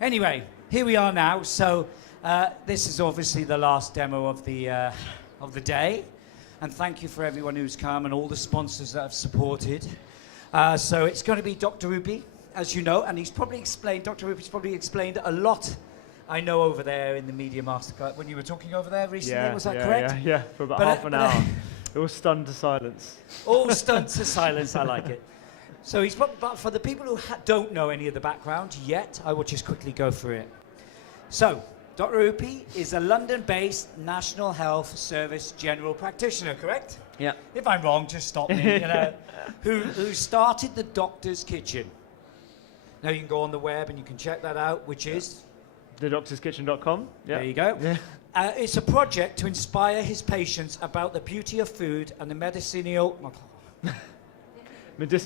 Anyway, here we are now. So this is obviously the last demo of the day. And thank you for everyone who's come and all the sponsors that have supported. So it's going to be Dr. Rupy, as you know, and Dr. Rupy's probably explained a lot, I know, over there in the Media Masterclass. When you were talking over there recently, was that correct? Yeah, for about half an hour. It was stunned to silence. All stunned to silence, I like it. So but for the people who don't know any of the background yet, I will just quickly go through it. So, Dr. Rupy is a London-based National Health Service general practitioner, correct? Yeah. If I'm wrong, just stop me. You know, who started the Doctor's Kitchen. Now you can go on the web and you can check that out, which is thedoctorskitchen.com. Yeah. There you go. Yeah. It's a project to inspire his patients about the beauty of food and the medicinal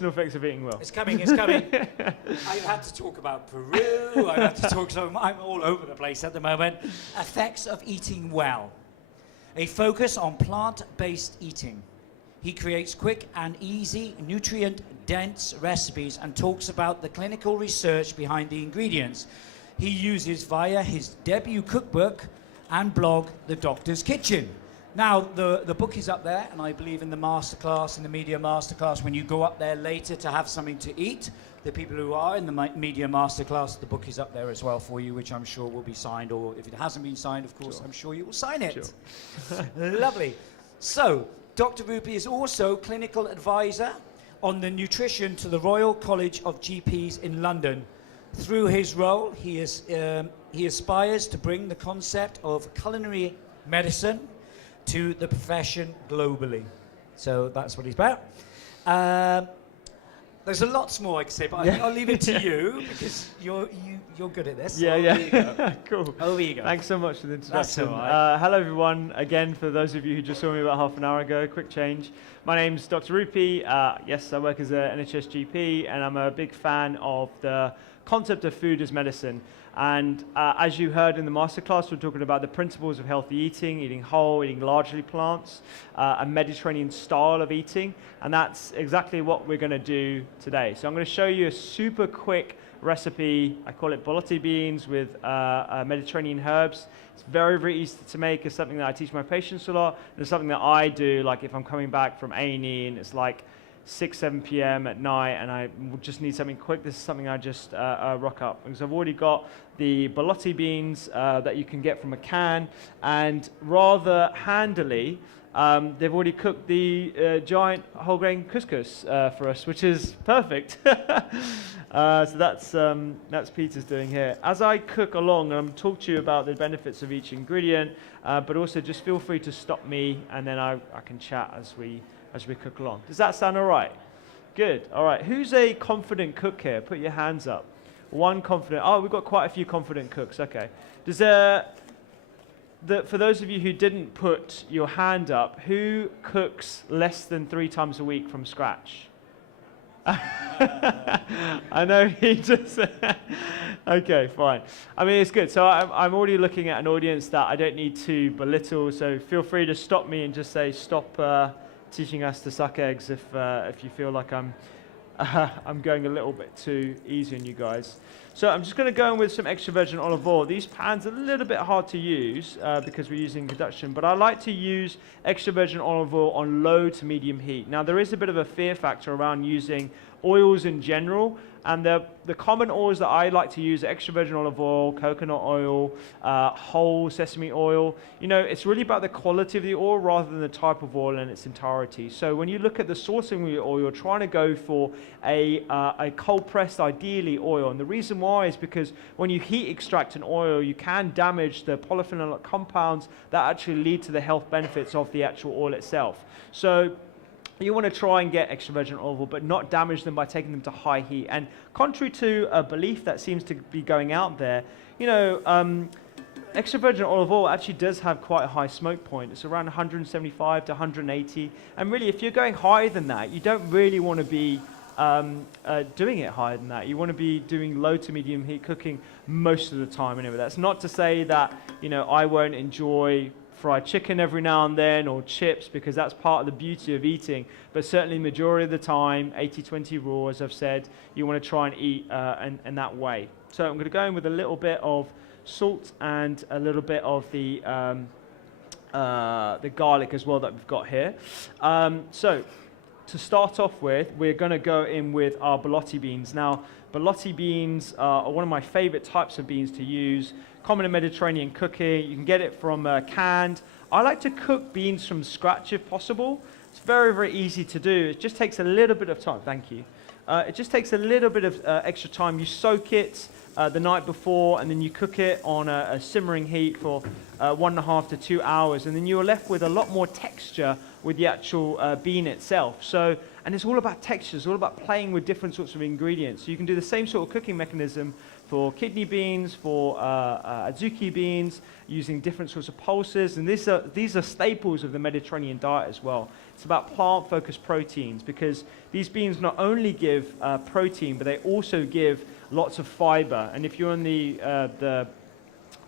effects of eating well. It's coming. I had to talk about Peru. I had to talk. So I'm all over the place at the moment. Effects of eating well. A focus on plant-based eating. He creates quick and easy, nutrient-dense recipes and talks about the clinical research behind the ingredients he uses via his debut cookbook and blog, The Doctor's Kitchen. Now, the book is up there, and I believe in the masterclass, in the media masterclass, when you go up there later to have something to eat, the people who are in the media masterclass, the book is up there as well for you, which I'm sure will be signed, or if it hasn't been signed, of course, sure. I'm sure you will sign it. Sure. Lovely. So, Dr. Rupy is also clinical advisor on the nutrition to the Royal College of GPs in London. Through his role, he aspires to bring the concept of culinary medicine to the profession globally. So that's what he's about. There's a lot more I can say, but I think I'll leave it to you because you're good at this. Yeah, so yeah. Over you go. Cool. Over you go. Thanks so much for the introduction. That's all right. Hello, everyone. Again, for those of you who just saw me about half an hour ago, quick change. My name's Dr. Rupy. Yes, I work as an NHS GP, and I'm a big fan of the concept of food as medicine. And as you heard in the masterclass, we're talking about the principles of healthy eating, eating whole, eating largely plants, a Mediterranean style of eating. And that's exactly what we're going to do today. So I'm going to show you a super quick recipe. I call it bolotti beans with Mediterranean herbs. It's very, very easy to make. It's something that I teach my patients a lot. And it's something that I do, like if I'm coming back from A&E and it's like 6, 7 p.m. at night and I just need something quick. This is something I just rock up because I've already got the bolotti beans that you can get from a can, and rather handily they've already cooked the giant whole grain couscous for us, which is perfect. So that's Peter's doing here. As I cook along, I'm talk to you about the benefits of each ingredient, but also just feel free to stop me and then I can chat as we cook along. Does that sound all right? Good. All right. Who's a confident cook here? Put your hands up. One confident. Oh, we've got quite a few confident cooks. Okay. Does for those of you who didn't put your hand up, who cooks less than 3 times a week from scratch? I know he just... Okay, fine. I mean, it's good. So I'm already looking at an audience that I don't need to belittle, so feel free to stop me and just say, stop teaching us to suck eggs if you feel like I'm going a little bit too easy on you guys. So I'm just going to go in with some extra virgin olive oil. These pans are a little bit hard to use because we're using conduction, but I like to use extra virgin olive oil on low to medium heat. Now there is a bit of a fear factor around using oils in general, and the common oils that I like to use are extra virgin olive oil, coconut oil, whole sesame oil. You know, it's really about the quality of the oil rather than the type of oil in its entirety. So when you look at the sourcing of your oil, you're trying to go for a cold pressed, ideally, oil. And the reason why is because when you heat extract an oil, you can damage the polyphenolic compounds that actually lead to the health benefits of the actual oil itself. So you want to try and get extra virgin olive oil, but not damage them by taking them to high heat. And contrary to a belief that seems to be going out there, you know, extra virgin olive oil actually does have quite a high smoke point. It's around 175 to 180. And really, if you're going higher than that, you don't really want to be doing it higher than that. You want to be doing low to medium heat cooking most of the time. Anyway, that's not to say that, you know, I won't enjoy fried chicken every now and then, or chips, because that's part of the beauty of eating. But certainly majority of the time, 80-20 rule, as I've said, you want to try and eat in that way. So I'm going to go in with a little bit of salt and a little bit of the garlic as well that we've got here. So to start off with, we're going to go in with our borlotti beans. Now, borlotti beans are one of my favorite types of beans to use. Common in Mediterranean cooking. You can get it from canned. I like to cook beans from scratch if possible. It's very, very easy to do. It just takes a little bit of time. Thank you. It just takes a little bit of extra time. You soak it the night before, and then you cook it on a simmering heat for 1.5 to 2 hours, and then you're left with a lot more texture with the actual bean itself. So, and it's all about texture. It's all about playing with different sorts of ingredients. So you can do the same sort of cooking mechanism for kidney beans, for azuki beans, using different sorts of pulses, and these are staples of the Mediterranean diet as well. It's about plant-focused proteins, because these beans not only give protein, but they also give lots of fiber. And if you're on the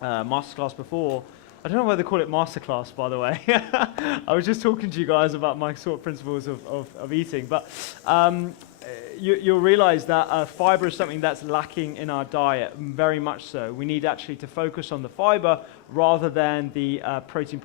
masterclass before, I don't know why they call it masterclass, by the way. I was just talking to you guys about my sort of principles of eating, but you'll realize that fiber is something that's lacking in our diet, very much so. We need actually to focus on the fiber rather than the protein,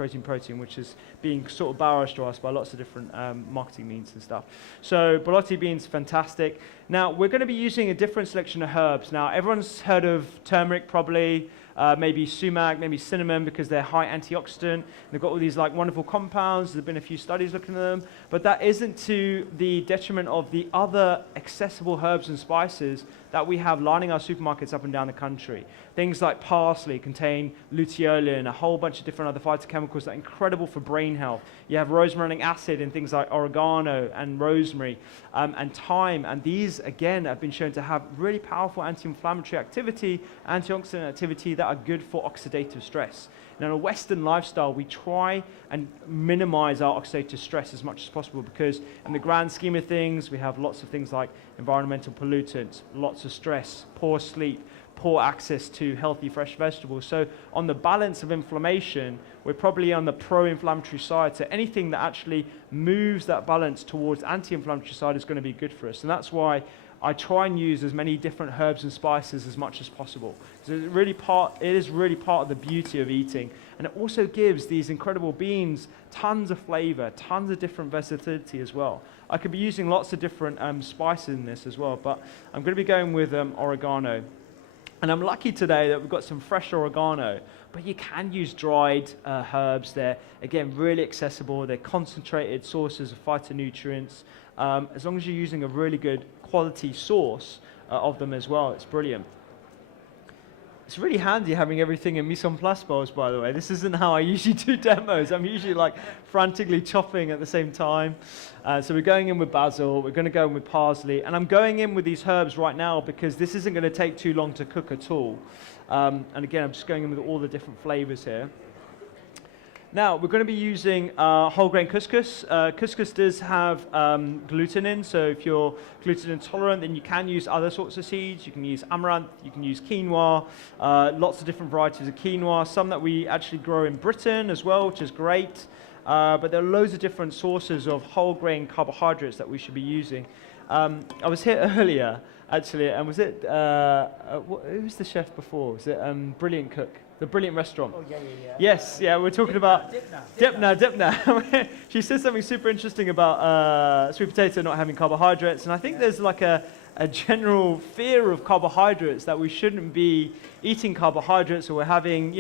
which is being sort of barraged to us by lots of different marketing means and stuff. So borlotti beans, fantastic. Now, we're going to be using a different selection of herbs. Now, everyone's heard of turmeric probably, maybe sumac, maybe cinnamon, because they're high antioxidant. They've got all these like wonderful compounds. There've been a few studies looking at them, but that isn't to the detriment of the other accessible herbs and spices that we have lining our supermarkets up and down the country. Things like parsley contain luteolin, a whole bunch of different other phytochemicals that are incredible for brain health. You have rosmarinic acid in things like oregano and rosemary and thyme, and these again have been shown to have really powerful anti-inflammatory activity, antioxidant activity that are good for oxidative stress. Now, in a Western lifestyle, we try and minimize our oxidative stress as much as possible, because in the grand scheme of things, we have lots of things like environmental pollutants, lots of stress, poor sleep, poor access to healthy fresh vegetables. So on the balance of inflammation, we're probably on the pro-inflammatory side. So anything that actually moves that balance towards anti-inflammatory side is going to be good for us. And that's why I try and use as many different herbs and spices as much as possible. So it is really part of the beauty of eating. And it also gives these incredible beans tons of flavor, tons of different versatility as well. I could be using lots of different spices in this as well, but I'm going to be going with oregano. And I'm lucky today that we've got some fresh oregano, but you can use dried herbs. They're, again, really accessible. They're concentrated sources of phytonutrients. As long as you're using a really good quality source of them as well, it's brilliant. It's really handy having everything in mise en place bowls, by the way. This isn't how I usually do demos. I'm usually like frantically chopping at the same time. So we're going in with basil, we're going to go in with parsley, and I'm going in with these herbs right now because this isn't going to take too long to cook at all. And again, I'm just going in with all the different flavors here. Now, we're going to be using whole grain couscous. Couscous does have gluten in, so if you're gluten intolerant, then you can use other sorts of seeds. You can use amaranth, you can use quinoa, lots of different varieties of quinoa, some that we actually grow in Britain as well, which is great. But there are loads of different sources of whole grain carbohydrates that we should be using. I was here earlier, actually, and was it, who was the chef before? Was it Brilliant Cook? The Brilliant Restaurant. Oh, yeah. Yes, yeah, we're talking about Dipna. She said something super interesting about sweet potato not having carbohydrates, and I think there's like a general fear of carbohydrates, that we shouldn't be eating carbohydrates, or we're having,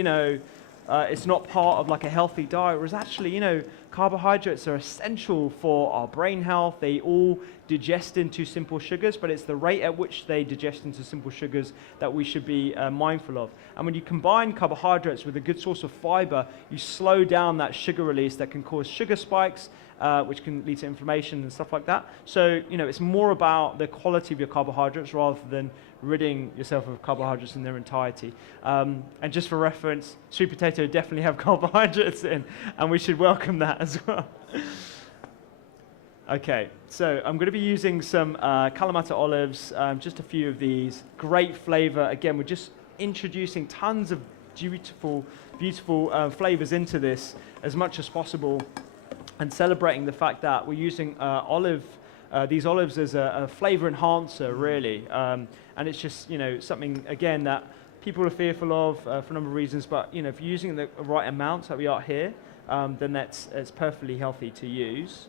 it's not part of like a healthy diet, whereas actually, carbohydrates are essential for our brain health. They all digest into simple sugars, but it's the rate at which they digest into simple sugars that we should be mindful of. And when you combine carbohydrates with a good source of fiber, you slow down that sugar release that can cause sugar spikes, which can lead to inflammation and stuff like that. So, it's more about the quality of your carbohydrates rather than ridding yourself of carbohydrates in their entirety. And just for reference, sweet potato definitely have carbohydrates in, and we should welcome that as well. Okay, so I'm going to be using some Kalamata olives, just a few of these. Great flavor. Again, we're just introducing tons of beautiful flavors into this as much as possible, and celebrating the fact that we're using olive these olives as a flavor enhancer, really. And it's just, something, again, that people are fearful of for a number of reasons. But, if you're using the right amounts that we are here, then it's perfectly healthy to use.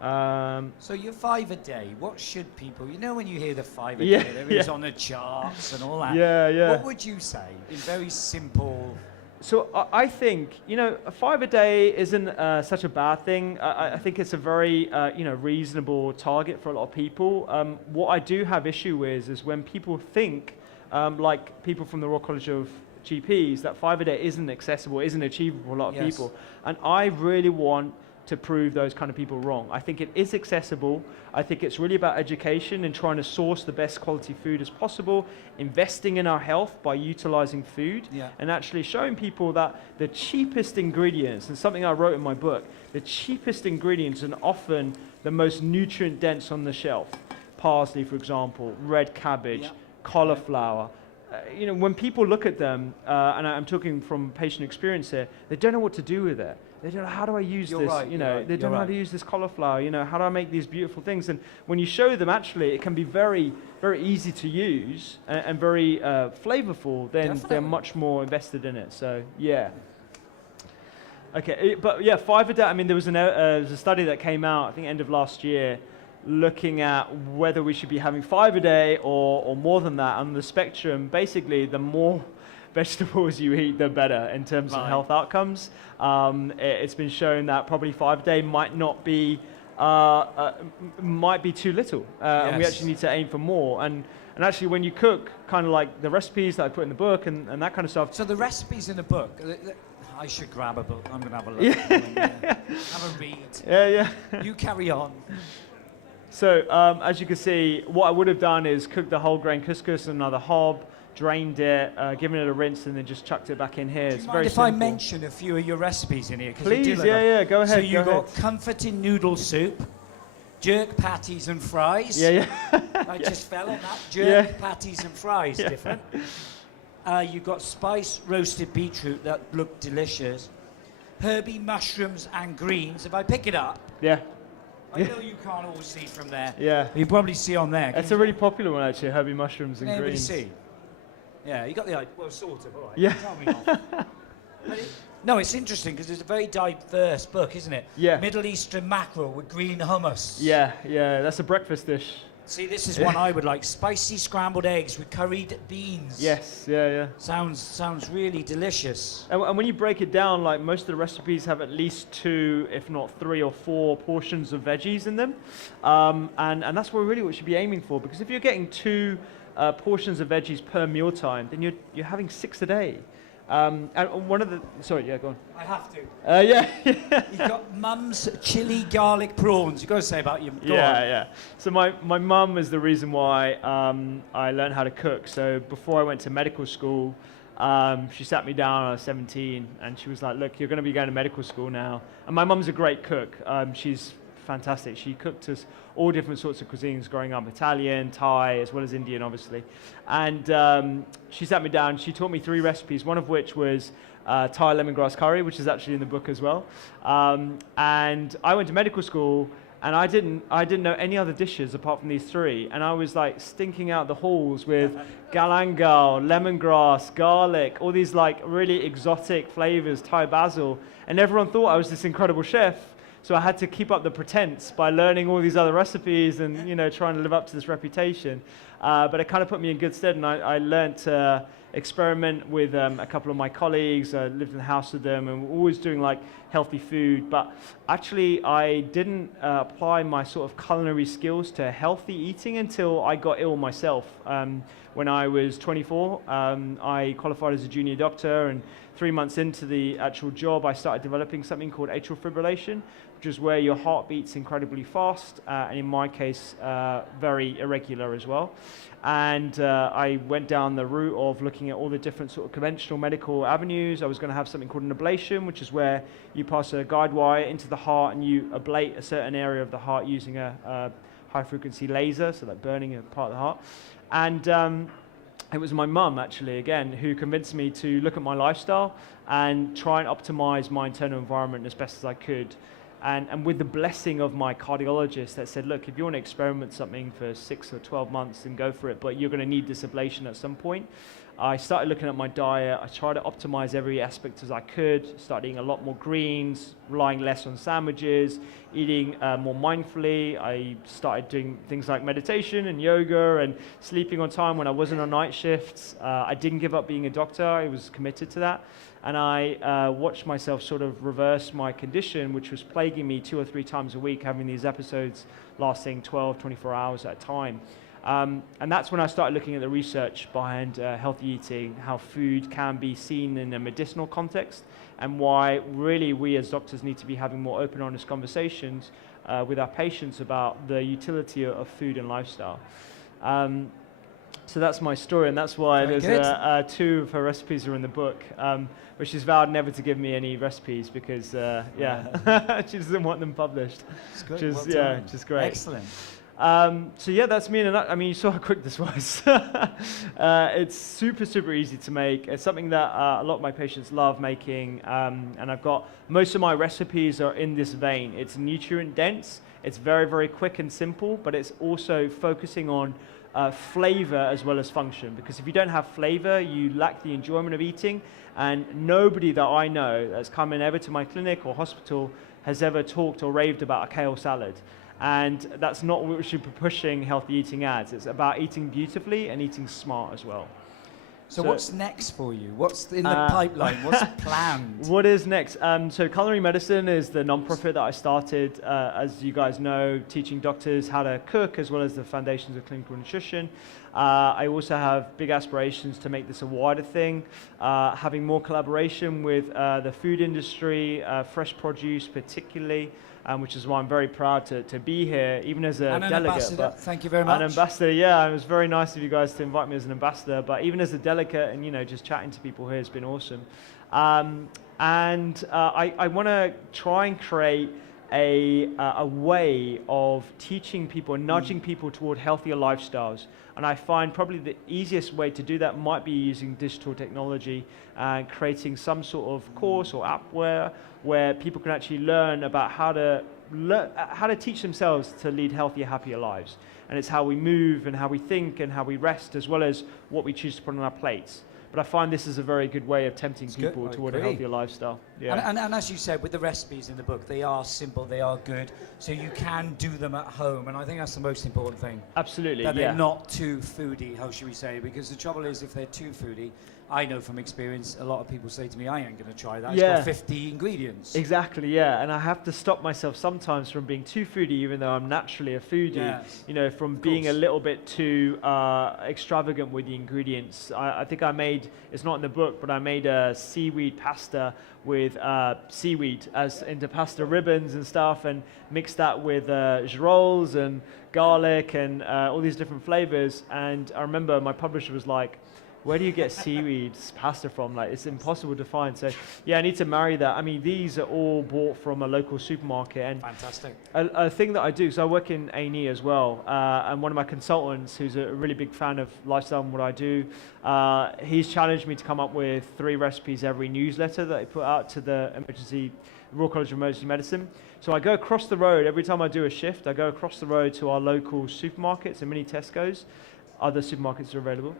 So you're 5 a day. What should people, when you hear the 5 a Yeah, day, everything's on the charts and all that. Yeah. What would you say in very simple? So I think, a 5 a day isn't such a bad thing. I think it's a very, reasonable target for a lot of people. What I do have issue with is when people think, like people from the Royal College of GPs, that 5 a day isn't accessible, isn't achievable for a lot of people. And I really want to prove those kind of people wrong. I think it is accessible. I think it's really about education and trying to source the best quality food as possible, investing in our health by utilizing food, and actually showing people that the cheapest ingredients, and something I wrote in my book, the cheapest ingredients are often the most nutrient dense on the shelf. Parsley, for example, red cabbage, cauliflower. When people look at them, and I'm talking from patient experience here, they don't know what to do with it. They don't know, how do I use this? They don't know how to use this cauliflower. How do I make these beautiful things? And when you show them, actually, it can be very, very easy to use and very flavorful. Then they're much more invested in it. So yeah. Okay, but yeah, 5 a day. I mean, there was a study that came out, I think, end of last year, looking at whether we should be having 5 a day or more than that on the spectrum. Basically, the more vegetables you eat, the better in terms of health outcomes. It's been shown that probably 5 a day might not be, might be too little, and we actually need to aim for more. And actually, when you cook, kind of like the recipes that I put in the book and that kind of stuff. So the recipes in the book, I should grab a book. I'm going to have a look. Have a read. Yeah. You carry on. So as you can see, what I would have done is cooked the whole grain couscous in another hob, drained it, given it a rinse, and then just chucked it back in here. Do you mind if I mention a few of your recipes in here? Please, go ahead. So you've got comforting noodle soup, jerk patties and fries. I just fell on that. Jerk patties and fries, different. You've got spice roasted beetroot that look delicious. Herby mushrooms and greens. If I pick it up. I know you can't all see from there. You probably see on there. It's a really popular one, actually, herby mushrooms and greens. See? Yeah, you got the idea. Well, sort of, all right. Yeah. Tell me off. No, it's interesting because it's a very diverse book, isn't it? Middle Eastern mackerel with green hummus. Yeah, that's a breakfast dish. See, this is one I would like. Spicy scrambled eggs with curried beans. Yes, Sounds really delicious. And when you break it down, like most of the recipes have at least 2, if not 3 or 4 portions of veggies in them. And that's really what you should be aiming for, because if you're getting 2 portions of veggies per mealtime, then you're having 6 a day. And one of the... Sorry, go on. I have to. You've got Mum's chili garlic prawns. You've got to say about your... Yeah. So my mum is the reason why I learned how to cook. So before I went to medical school, she sat me down when I was 17, and she was like, look, you're going to be going to medical school now. And my mum's a great cook. She's fantastic. She cooked us all different sorts of cuisines growing up, Italian, Thai, as well as Indian, obviously. And she sat me down, she taught me 3 recipes, one of which was Thai lemongrass curry, which is actually in the book as well. And I went to medical school, and I didn't know any other dishes apart from these 3. And I was like stinking out the halls with galangal, lemongrass, garlic, all these like really exotic flavors, Thai basil. And everyone thought I was this incredible chef. So I had to keep up the pretense by learning all these other recipes and, trying to live up to this reputation. But it kind of put me in good stead, and I learned to experiment with a couple of my colleagues. I lived in the house with them, and we're always doing like healthy food. But actually, I didn't apply my sort of culinary skills to healthy eating until I got ill myself. When I was 24, I qualified as a junior doctor, and 3 months into the actual job, I started developing something called atrial fibrillation, which is where your heart beats incredibly fast, and in my case, very irregular as well. And I went down the route of looking at all the different sort of conventional medical avenues. I was going to have something called an ablation, which is where you pass a guide wire into the heart and you ablate a certain area of the heart using a high-frequency laser, so like burning a part of the heart. And it was my mum, actually, again, who convinced me to look at my lifestyle and try and optimize my internal environment as best as I could. And with the blessing of my cardiologist that said, look, if you want to experiment something for 6 or 12 months, then go for it, but you're going to need this ablation at some point. I started looking at my diet. I tried to optimize every aspect as I could, started eating a lot more greens, relying less on sandwiches, eating more mindfully. I started doing things like meditation and yoga and sleeping on time when I wasn't on night shifts. I didn't give up being a doctor. I was committed to that. And I watched myself sort of reverse my condition, which was plaguing me 2 or 3 times a week, having these episodes lasting 12, 24 hours at a time. And that's when I started looking at the research behind healthy eating, how food can be seen in a medicinal context, and why really we as doctors need to be having more open, honest conversations with our patients about the utility of food and lifestyle. So that's my story, and that's why Very there's 2 of her recipes are in the book, but she's vowed never to give me any recipes because, she doesn't want them published. It's good. Which is great. Excellent. So yeah, that's me. I mean, you saw how quick this was. It's super, super easy to make. It's something that a lot of my patients love making, and I've got most of my recipes are in this vein. It's nutrient dense. It's very, very quick and simple, but it's also focusing on flavor as well as function, because if you don't have flavor, you lack the enjoyment of eating, and nobody that I know that's come in ever to my clinic or hospital has ever talked or raved about a kale salad. And that's not what we should be pushing healthy eating as. It's about eating beautifully and eating smart as well. So what's next for you? What's in the pipeline? What's planned? What is next? So Culinary Medicine is the non-profit that I started, as you guys know, teaching doctors how to cook as well as the foundations of clinical nutrition. I also have big aspirations to make this a wider thing, having more collaboration with the food industry, fresh produce particularly, which is why I'm very proud to be here, even as a delegate. Ambassador. Thank you very much. An ambassador, yeah. It was very nice of you guys to invite me as an ambassador, but even as a delegate and, just chatting to people here has been awesome. I want to try and create a way of teaching people and nudging people toward healthier lifestyles. And I find probably the easiest way to do that might be using digital technology and creating some sort of course or app where people can actually learn about how to teach themselves to lead healthier, happier lives. And it's how we move and how we think and how we rest, as well as what we choose to put on our plates. But I find this is a very good way of tempting people toward a healthier lifestyle. Yeah. And as you said, with the recipes in the book, they are simple, they are good, so you can do them at home. And I think that's the most important thing. Absolutely, that they're not too foodie, how should we say? Because the trouble is, if they're too foodie, I know from experience, a lot of people say to me, I ain't going to try that. It's got 50 ingredients. Exactly, yeah. And I have to stop myself sometimes from being too foodie, even though I'm naturally a foodie. Yes. From being a little bit too extravagant with the ingredients. I think I made, it's not in the book, but I made a seaweed pasta with seaweed as into pasta ribbons and stuff, and mixed that with girolles and garlic and all these different flavors. And I remember my publisher was like, where do you get seaweed pasta from? Like, it's impossible to find. So, yeah, I need to marry that. I mean, these are all bought from a local supermarket. And fantastic. A thing that I do, so I work in A&E as well, and one of my consultants, who's a really big fan of lifestyle and what I do, he's challenged me to come up with 3 recipes every newsletter that I put out to the Royal College of Emergency Medicine. So I go across the road, every time I do a shift, I go across the road to our local supermarkets and mini Tesco's. Other supermarkets are available.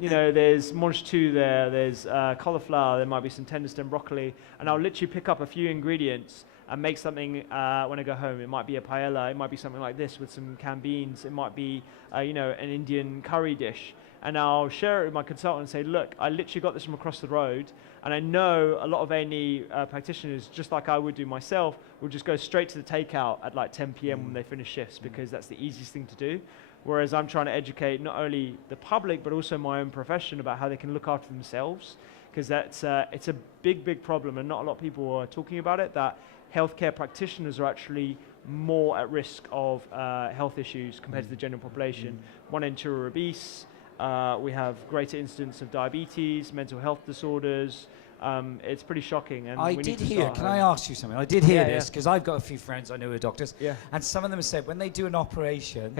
There's Monge 2 there, there's cauliflower, there might be some tender stem broccoli, and I'll literally pick up a few ingredients and make something when I go home. It might be a paella, it might be something like this with some canned beans, it might be an Indian curry dish. And I'll share it with my consultant and say, look, I literally got this from across the road, and I know a lot of A&E practitioners, just like I would do myself, will just go straight to the takeout at like 10 p.m. when they finish shifts, because that's the easiest thing to do. Whereas I'm trying to educate not only the public, but also my own profession about how they can look after themselves, because it's a big, big problem, and not a lot of people are talking about it, that healthcare practitioners are actually more at risk of health issues compared to the general population. 1 in 2 are obese. We have greater incidence of diabetes, mental health disorders. It's pretty shocking. And I did hear, can I ask you something? I did hear this, because I've got a few friends I know who are doctors, and some of them have said when they do an operation,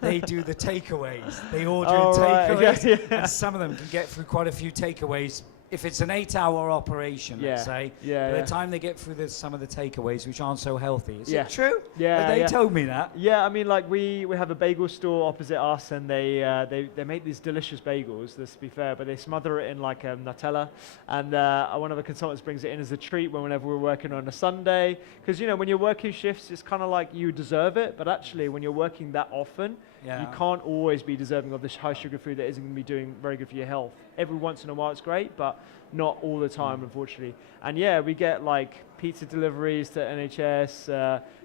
they do the takeaways. They order in takeaways, and some of them can get through quite a few takeaways if it's an 8-hour operation, let's Yeah. say, Yeah, by yeah. the time they get through some of the takeaways, which aren't so healthy, is Yeah. it true? Yeah, They yeah. told me that. Yeah, I mean, like we have a bagel store opposite us, and they make these delicious bagels. Let's be fair, but they smother it in like Nutella, and one of the consultants brings it in as a treat whenever we're working on a Sunday. Because when you're working shifts, it's kind of like you deserve it, but actually, when you're working that often, Yeah. you can't always be deserving of this high sugar food that isn't going to be doing very good for your health. Every once in a while, it's great, but not all the time, unfortunately. And yeah, we get like pizza deliveries to NHS.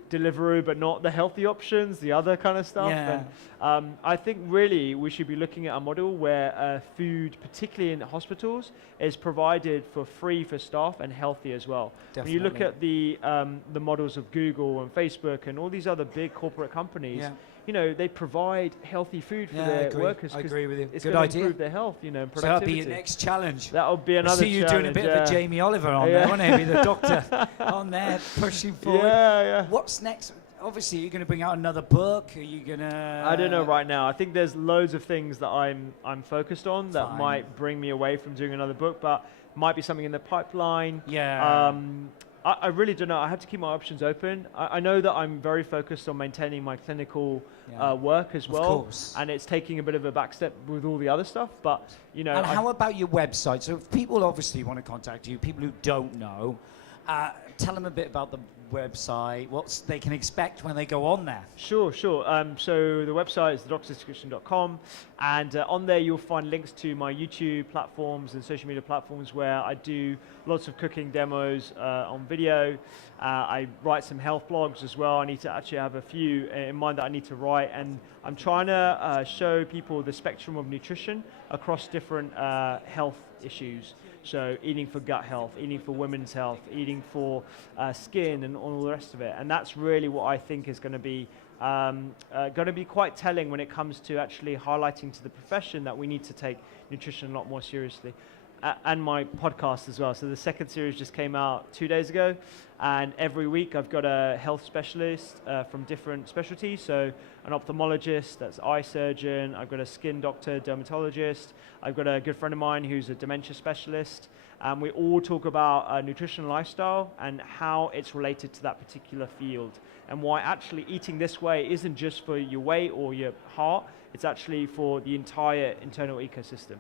Deliveroo, but not the healthy options, the other kind of stuff. Yeah. And I think really we should be looking at a model where food, particularly in hospitals, is provided for free for staff and healthy as well. When you look at the models of Google and Facebook and all these other big corporate companies, they provide healthy food for their workers. I agree with you. It's Good going to idea. improve their health, and So productivity. that'll be your next challenge. That'll be another I see you doing a bit of a Jamie Oliver on there, won't you? Be the doctor on there pushing forward. Yeah. What's next? Obviously, you're going to bring out another book. Are you going to? I don't know right now. I think there's loads of things that I'm focused on that might bring me away from doing another book, but might be something in the pipeline. Yeah. I really don't know. I have to keep my options open. I know that I'm very focused on maintaining my clinical work as well. Of course. And it's taking a bit of a back step with all the other stuff, but And how about your website? So if people obviously want to contact you, people who don't know, tell them a bit about the website, what they can expect when they go on there. Sure. So the website is thedoctorsdescription.com, and on there you'll find links to my YouTube platforms and social media platforms where I do lots of cooking demos on video. I write some health blogs as well. I need to actually have a few in mind that I need to write, and I'm trying to show people the spectrum of nutrition across different health issues. So eating for gut health, eating for women's health, eating for skin, and all the rest of it. And that's really what I think is going to be quite telling when it comes to actually highlighting to the profession that we need to take nutrition a lot more seriously. And my podcast as well. So the second series just came out 2 days ago, and every week I've got a health specialist from different specialties. So an ophthalmologist, that's eye surgeon. I've got a skin doctor, dermatologist. I've got a good friend of mine who's a dementia specialist. And we all talk about nutrition and lifestyle and how it's related to that particular field, and why actually eating this way isn't just for your weight or your heart, it's actually for the entire internal ecosystem.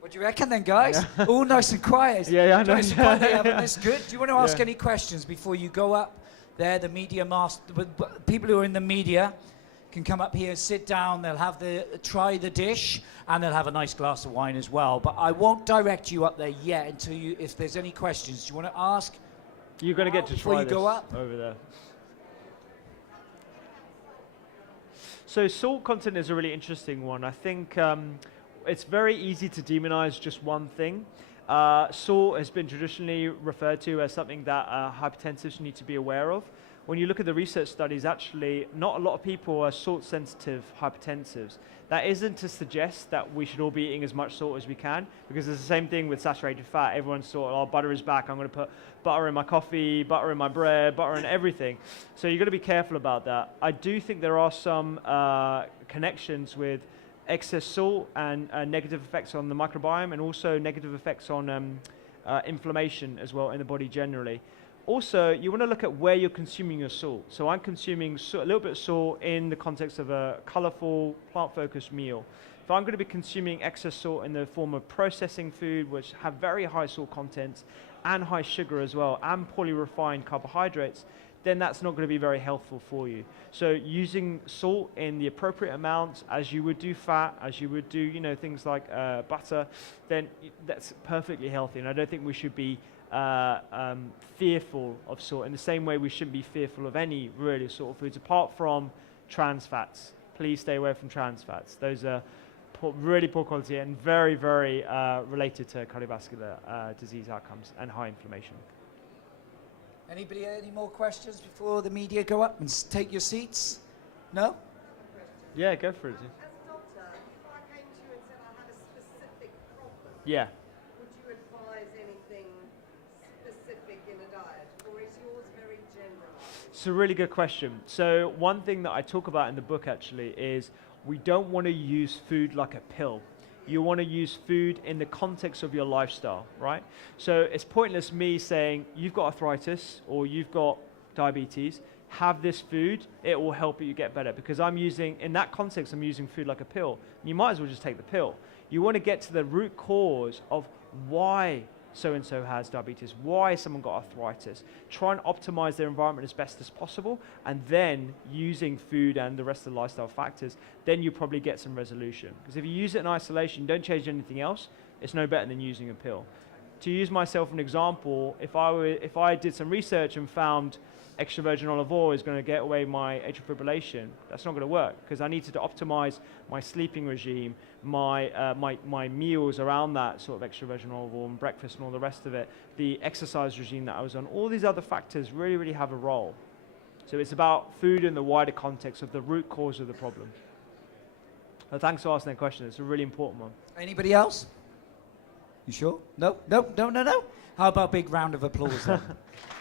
What do you reckon then, guys? All nice and quiet. Yeah, I know. Nice and quiet. That's good. Do you want to ask any questions before you go up there? The media master, people who are in the media can come up here and sit down. They'll have try the dish, and they'll have a nice glass of wine as well. But I won't direct you up there yet until if there's any questions. Do you want to ask? You're going to get to before try you this go up? over there. So salt content is a really interesting one. I think it's very easy to demonize just one thing. Salt has been traditionally referred to as something that hypertensives need to be aware of. When you look at the research studies, actually, not a lot of people are salt-sensitive hypertensives. That isn't to suggest that we should all be eating as much salt as we can, because it's the same thing with saturated fat. Everyone's thought, oh, butter is back. I'm going to put butter in my coffee, butter in my bread, butter in everything. So you've got to be careful about that. I do think there are some connections with excess salt and negative effects on the microbiome, and also negative effects on inflammation as well in the body generally. Also, you want to look at where you're consuming your salt. So I'm consuming a little bit of salt in the context of a colorful, plant-focused meal. If I'm going to be consuming excess salt in the form of processing food, which have very high salt contents and high sugar as well, and poorly refined carbohydrates, then that's not going to be very helpful for you. So using salt in the appropriate amounts, as you would do fat, as you would do, things like butter, then that's perfectly healthy. And I don't think we should be fearful of salt in the same way we shouldn't be fearful of any really salt foods, apart from trans fats. Please stay away from trans fats. Those are really poor quality and very, very related to cardiovascular disease outcomes and high inflammation. Anybody, any more questions before the media go up and take your seats? No? Yeah, go for it. As a doctor, if I came to you and said I had a specific problem, Yeah. would you advise anything specific in a diet, or is yours very general? It's a really good question. So one thing that I talk about in the book actually is we don't want to use food like a pill. you want to use food in the context of your lifestyle, right? So it's pointless me saying, you've got arthritis or you've got diabetes, have this food, it will help you get better. Because I'm using, in that context, I'm using food like a pill. You might as well just take the pill. You want to get to the root cause of why so-and-so has diabetes, why someone got arthritis. Try and optimize their environment as best as possible, and then using food and the rest of the lifestyle factors, then you probably get some resolution. Because if you use it in isolation, don't change anything else, it's no better than using a pill. To use myself as an example, if I did some research and found extra virgin olive oil is going to get away my atrial fibrillation, that's not going to work, because I needed to optimize my sleeping regime, my meals around that sort of extra virgin olive oil and breakfast and all the rest of it, the exercise regime that I was on. All these other factors really, really have a role. So it's about food in the wider context of the root cause of the problem. So thanks for asking that question. It's a really important one. Anybody else? You sure? No. How about a big round of applause then?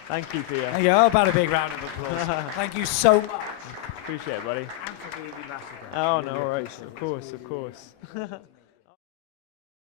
Thank you, Pia. There you go. How about a big round of applause? Thank you so much. Appreciate it, buddy. And for being the ambassador. Oh, Really no worries. appreciate Of it. course, of course.